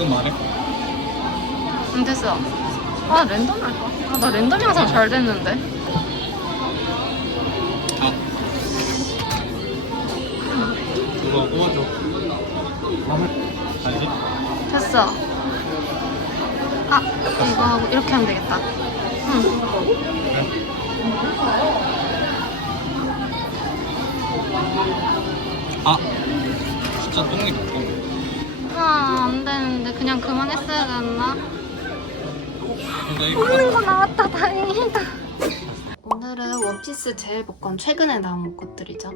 거 있으면 말해. 안 됐어. 아 랜덤 할까? 아 나 랜덤 영상 잘 됐는데. 아. 그거 뽑아줘. 알지? 됐어. 아 이거 하고 이렇게 하면 되겠다. 응. 아. 진짜 똥이 똥. 아안 되는데 그냥 그만했어야 됐나? 뽑는 거 나왔다 다행이다. 오늘은 원피스 제일 복권 최근에 나온 것들이죠.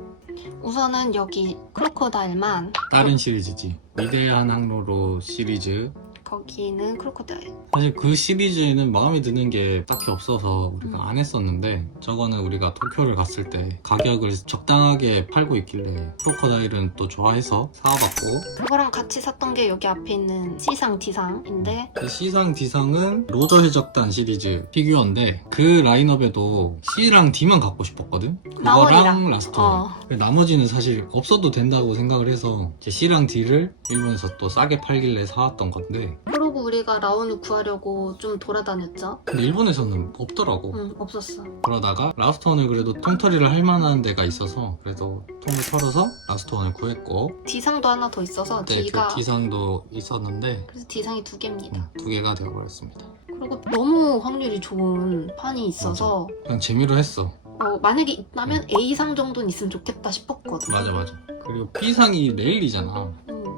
우선은 여기 크로커다일만 다른 시리즈지. 위대한 항로로 시리즈. 거기는 크로커다일. 사실 그 시리즈에는 마음에 드는 게 딱히 없어서 우리가 안 했었는데 저거는 우리가 도쿄를 갔을 때 가격을 적당하게 팔고 있길래 크로커다일은 또 좋아해서 사와봤고 그거랑 같이 샀던 게 여기 앞에 있는 C상 D상인데 그 C상 D상은 로저 해적단 시리즈 피규어인데 그 라인업에도 C랑 D만 갖고 싶었거든 그거랑. 라스트 어. 나머지는 사실 없어도 된다고 생각을 해서 이제 C랑 D를 일본에서 또 싸게 팔길래 사왔던 건데 그러고 우리가 라온을 구하려고 좀 돌아다녔죠. 근데 일본에서는 없더라고 응 없었어. 그러다가 라스트원을 그래도 통털이를 할 만한 데가 있어서 그래도 통을 털어서 라스트원을 구했고 D상도 하나 더 있어서 그때 D가 그 D상도 있었는데 그래서 D상이 두 개입니다. 음, 두 개가 되어버렸습니다 그리고 너무 확률이 좋은 판이 있어서 그냥 재미로 했어 어, 만약에 있다면 A상 정도는 있으면 좋겠다 싶었거든. 맞아 맞아 그리고 B상이. 그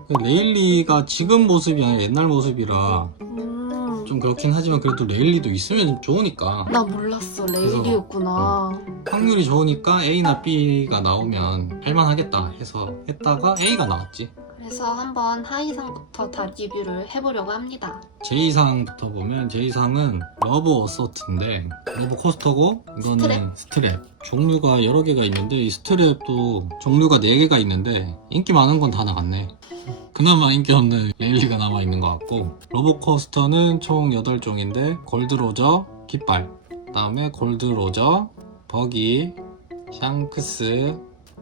레일리가 지금 모습이 아니라 옛날 모습이라 음. 좀 그렇긴 하지만 그래도 레일리도 있으면 좋으니까 나 몰랐어 그래서- 레일이었구나. 확률이 좋으니까 A나 B가 나오면 할만하겠다 해서 했다가 A가 나왔지 그래서 한번 하이상부터 다 리뷰를 해보려고 합니다. J상부터 보면 J상은 러브 어서트인데 러브 코스터고 이거는 스트랩. 종류가 여러 개가 있는데 이 스트랩도 종류가 4개가 있는데 인기 많은 건 다 나갔네 그나마 인기 없는 레일리가 남아있는 것 같고 러브 코스터는 총 8종인데 골드로저, 깃발 그 다음에 골드로저, 버기, 샹크스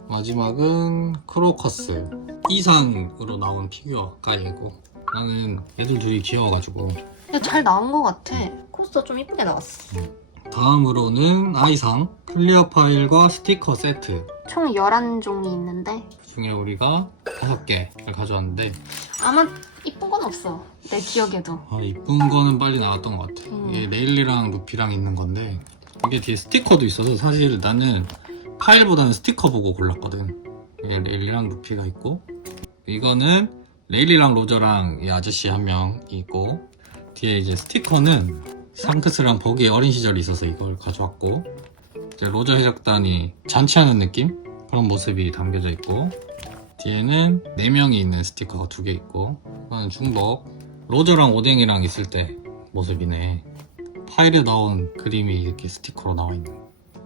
마지막은 크로커스 이상으로 나온 피규어가 얘고 나는 애들 둘이 귀여워가지고 야, 잘 나온 것 같아. 코스터 좀 이쁘게 나왔어. 다음으로는 아이상 클리어 파일과 스티커 세트 총 11종이 있는데 그 중에 우리가 5개를 가져왔는데 아마 이쁜 건 없어. 내 기억에도. 아, 이쁜 거는 빨리 나왔던 것 같아 음. 이게 레일리랑 루피랑 있는 건데 이게 뒤에 스티커도 있어서 사실 나는 파일보다는 스티커 보고 골랐거든 이게 레일리랑 루피가 있고 이거는 레일리랑 로저랑 이 아저씨 한 명 있고 뒤에 이제 스티커는 상크스랑 버기의 어린 시절이 있어서 이걸 가져왔고 이제 로저 해적단이 잔치하는 느낌? 그런 모습이 담겨져 있고 뒤에는 4명이 있는 스티커가 2개 있고 이거는 중복. 로저랑 오뎅이랑 있을 때 모습이네. 파일에 나온 그림이 이렇게 스티커로 나와 있는.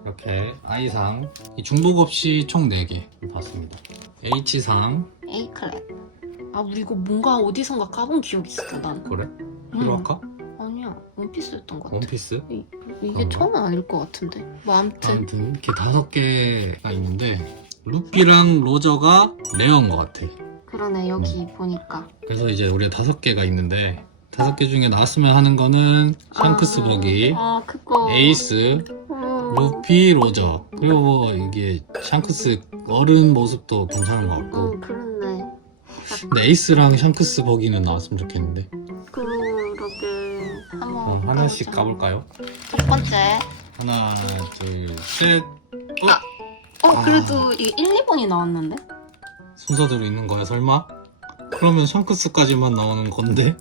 이렇게 I상 이 중복 없이 총 4개 봤습니다. H상 A클랩. 아, 우리 이거 뭔가 어디선가 까본 기억이 있어, 난. 그래? 음. 히로아카? 아니야, 원피스였던 것 같아. 원피스? 이, 이게 그런가? 처음은 아닐 것 같은데. 뭐, 아무튼. 아무튼 이렇게 다섯 개가 있는데 루피랑 로저가 레어인 것 같아 그러네, 여기 보니까. 그래서 이제 우리가 다섯 개가 있는데 다섯 개 중에 나왔으면 하는 거는 샹크스 버기 아, 그거. 에이스 음. 루피 로저 그리고 뭐 이게 샹크스 어른 모습도 괜찮은 것 같고 응, 그렇네. 근데 에이스랑 샹크스 버기는 나왔으면 좋겠는데 그러게. 한번. 그럼 하나씩 까보자. 까볼까요? 첫 번째. 하나 둘셋 어, 아. 그래도 이게 1, 2번이 나왔는데? 순서대로 있는 거야 설마? 그러면 샹크스까지만 나오는 건데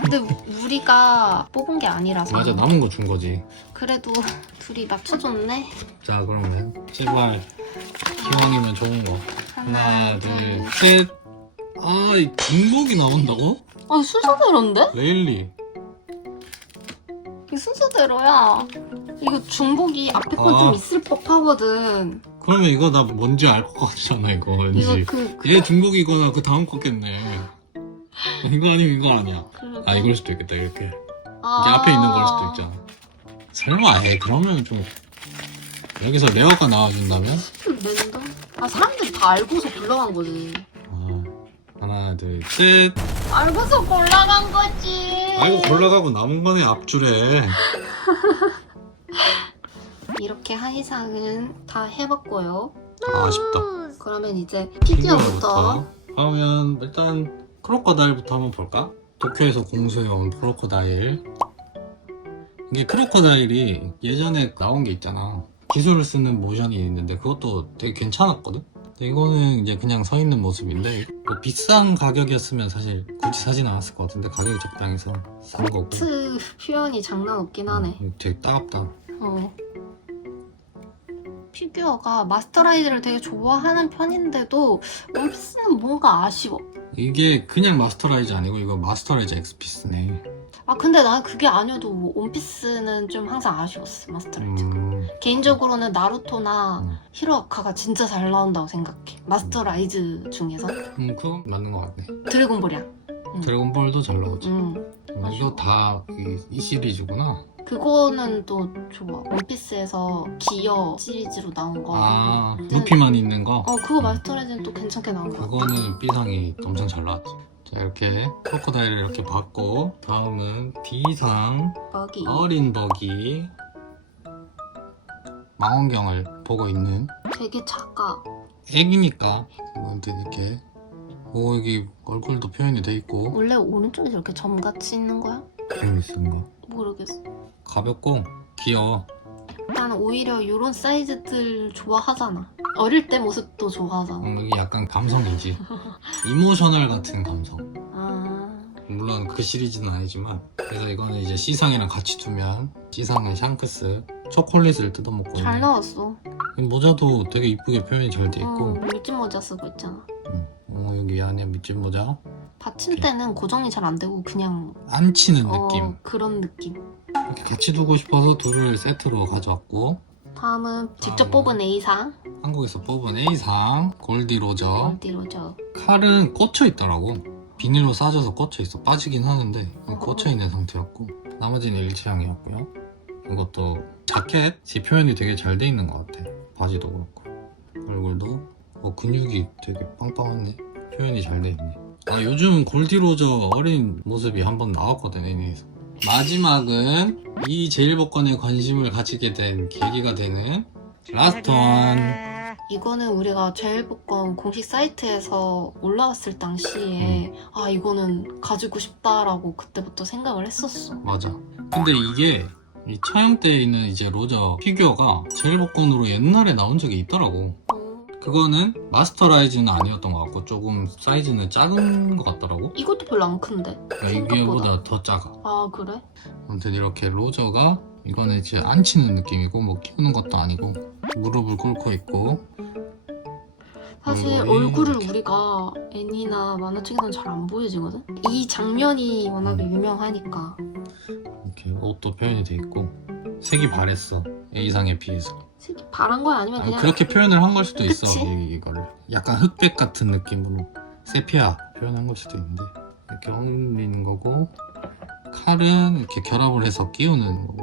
근데 우리가 뽑은 게 아니라서. 맞아 남은 거 준 거지 그래도 둘이 맞춰줬네. 자 그러면 제발 기왕이면 좋은 거 하나 둘. 둘셋 아 이 중복이 나온다고? 아, 순서대로인데? 레일리 이게 순서대로야. 이거 중복이 앞에 건 아. 좀 있을 법하거든. 그러면 이거 나 뭔지 알 것 같잖아 이거 이거 왠지 그, 그 얘 중복이거나 그 다음 거겠네 이거 아니면 이거 아니야 그러게. 아 이걸 수도 있겠다 이렇게 이게 아. 앞에 있는 걸 수도 있잖아 설마 에 그러면 좀 여기서 레어가 나와준다면 랜덤? 아, 사람들이 다 알고서 불러간 거지. 아, 하나 둘셋 알고서 골라간 거지. 아이고 골라가고 남은 거네 앞줄에. 이렇게 한의상은 다 해봤고요. 아, 아쉽다. 그러면 이제 피규어부터. 하면 일단 크로커다일부터 한번 볼까? 도쿄에서 공수해온 크로커다일. 이게 크로커다일이 예전에 나온 게 있잖아. 기술을 쓰는 모션이 있는데 그것도 되게 괜찮았거든? 근데 이거는 이제 그냥 서 있는 모습인데 뭐 비싼 가격이었으면 사실 굳이 사진 않았을 것 같은데 가격이 적당해서 산 거고 트 표현이 장난 없긴 하네. 음, 되게 따갑다 어. 피규어가 마스터라이즈를 되게 좋아하는 편인데도 원피스는 뭔가 아쉬워. 이게 그냥 마스터라이즈 아니고 이거 마스터라이즈 엑스피스네 아 근데 난 그게 아니어도 원피스는 좀 항상 아쉬웠어 마스터라이즈. 음, 개인적으로는 나루토나 음. 히로아카가 진짜 잘 나온다고 생각해. 마스터 라이즈 중에서 음, 그거 맞는 것 같네 드래곤볼이랑. 드래곤볼도 잘 나오지 음. 음, 이거 다이 시리즈구나 그거는 또 좋아. 원피스에서 기어 시리즈로 나온 거. 아 음. 루피만 있는 거 어 그거 마스터 라이즈는 또 괜찮게 나온 거 같아. 그거는 B상이 엄청 잘 나왔지 자 이렇게 크로커다일을 이렇게 봤고 다음은 D상 먹이. 어린 버기 망원경을 보고 있는 되게 작아. 애기니까 이건데 이렇게 오 여기 얼굴도 표현이 돼 있고 원래 오른쪽에 이렇게 점같이 있는 거야? 표현이 쓴거 모르겠어. 가볍고 귀여워 나는 오히려 이런 사이즈들 좋아하잖아. 어릴 때 모습도 좋아하잖아. 음, 이게 약간 감성이지 이모셔널 같은 감성 아, 물론 그 시리즈는 아니지만 그래서 이거는 이제 C상이랑 같이 두면 C상의 샹크스 초콜릿을 뜯어먹고 잘 나왔어. 이 모자도 되게 이쁘게 표현이 잘 돼 있고 어, 물집 모자 쓰고 있잖아. 음, 어, 여기 안에 밑집 모자 받침대는 고정이 잘 안 되고 그냥 안 치는 어, 느낌 그런 느낌. 이렇게 같이 두고 싶어서 둘을 세트로 가져왔고 다음은 직접 다음은- 뽑은 A상. 한국에서 뽑은 A상 골디 로저 어디로죠? 칼은 꽂혀 있더라고 비닐로 싸져서 꽂혀 있어 빠지긴 하는데 어. 꽂혀 있는 상태였고 나머지는 일체형이었고요 이것도 자켓이 표현이 되게 잘 돼 있는 것 같아. 바지도 그렇고. 얼굴도. 어, 근육이 되게 빵빵하네. 표현이 잘 돼 있네. 아 요즘 골디로저 어린 모습이 한번 나왔거든 애니에서. 마지막은 이 제일복권에 관심을 가지게 된 계기가 되는 라스트 원 이거는 우리가 제일복권 공식 사이트에서 올라왔을 당시에 음. 아 이거는 가지고 싶다라고 그때부터 생각을 했었어. 맞아. 근데 이게 이 처형대에 있는 이제 로저 피규어가 제일 복권으로 옛날에 나온 적이 있더라고. 어, 그거는 마스터라이즈는 아니었던 것 같고 조금 사이즈는 작은 것 같더라고. 이것도 별로 안 큰데. 그러니까. 이게보다 더 작아. 아 그래? 아무튼 이렇게 로저가 이거는 이제 앉히는 느낌이고 뭐 키우는 것도 아니고 무릎을 꿇고 있고 사실 얼굴을. 우리가 애니나 만화책에서는 잘 안 보여지거든. 이 장면이 워낙에 유명하니까 이렇게 옷도 표현이 돼 있고 색이 바랬어 A상에 비해서. 색이 바란 거야 아니면 아니, 그냥 그렇게 표현을 한 걸 수도 있어 그치? 이, 이거를 약간 흑백 같은 느낌으로 세피아 표현한 걸 수도 있는데 이렇게 엉리는 거고 칼은 이렇게 결합을 해서 끼우는 거고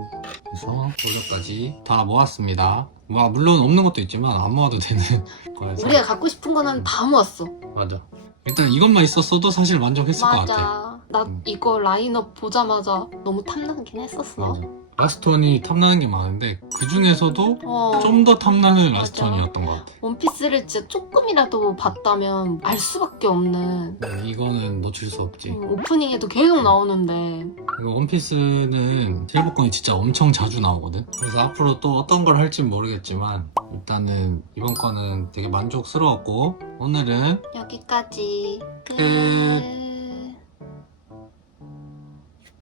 그래서 로저까지 다 모았습니다 뭐 물론 없는 것도 있지만 안 모아도 되는 거여서 우리가 갖고 싶은 거는 다 모았어. 맞아 일단 이것만 있었어도 사실 만족했을 것 같아 맞아. 나 음. 이거 라인업 보자마자 너무 탐나긴 했었어. 맞아 라스트원이 탐나는 게 많은데 그 중에서도 어. 좀 더 탐나는 맞아. 라스트원이었던 것 같아 원피스를 진짜 조금이라도 봤다면 알 수밖에 없는 음, 이거는 놓칠 수 없지 음, 오프닝에도 계속 나오는데 이거 원피스는 제일복권이 진짜 엄청 자주 나오거든. 그래서 앞으로 또 어떤 걸 할진 모르겠지만 일단은 이번 거는 되게 만족스러웠고 오늘은 여기까지 끝. 끝.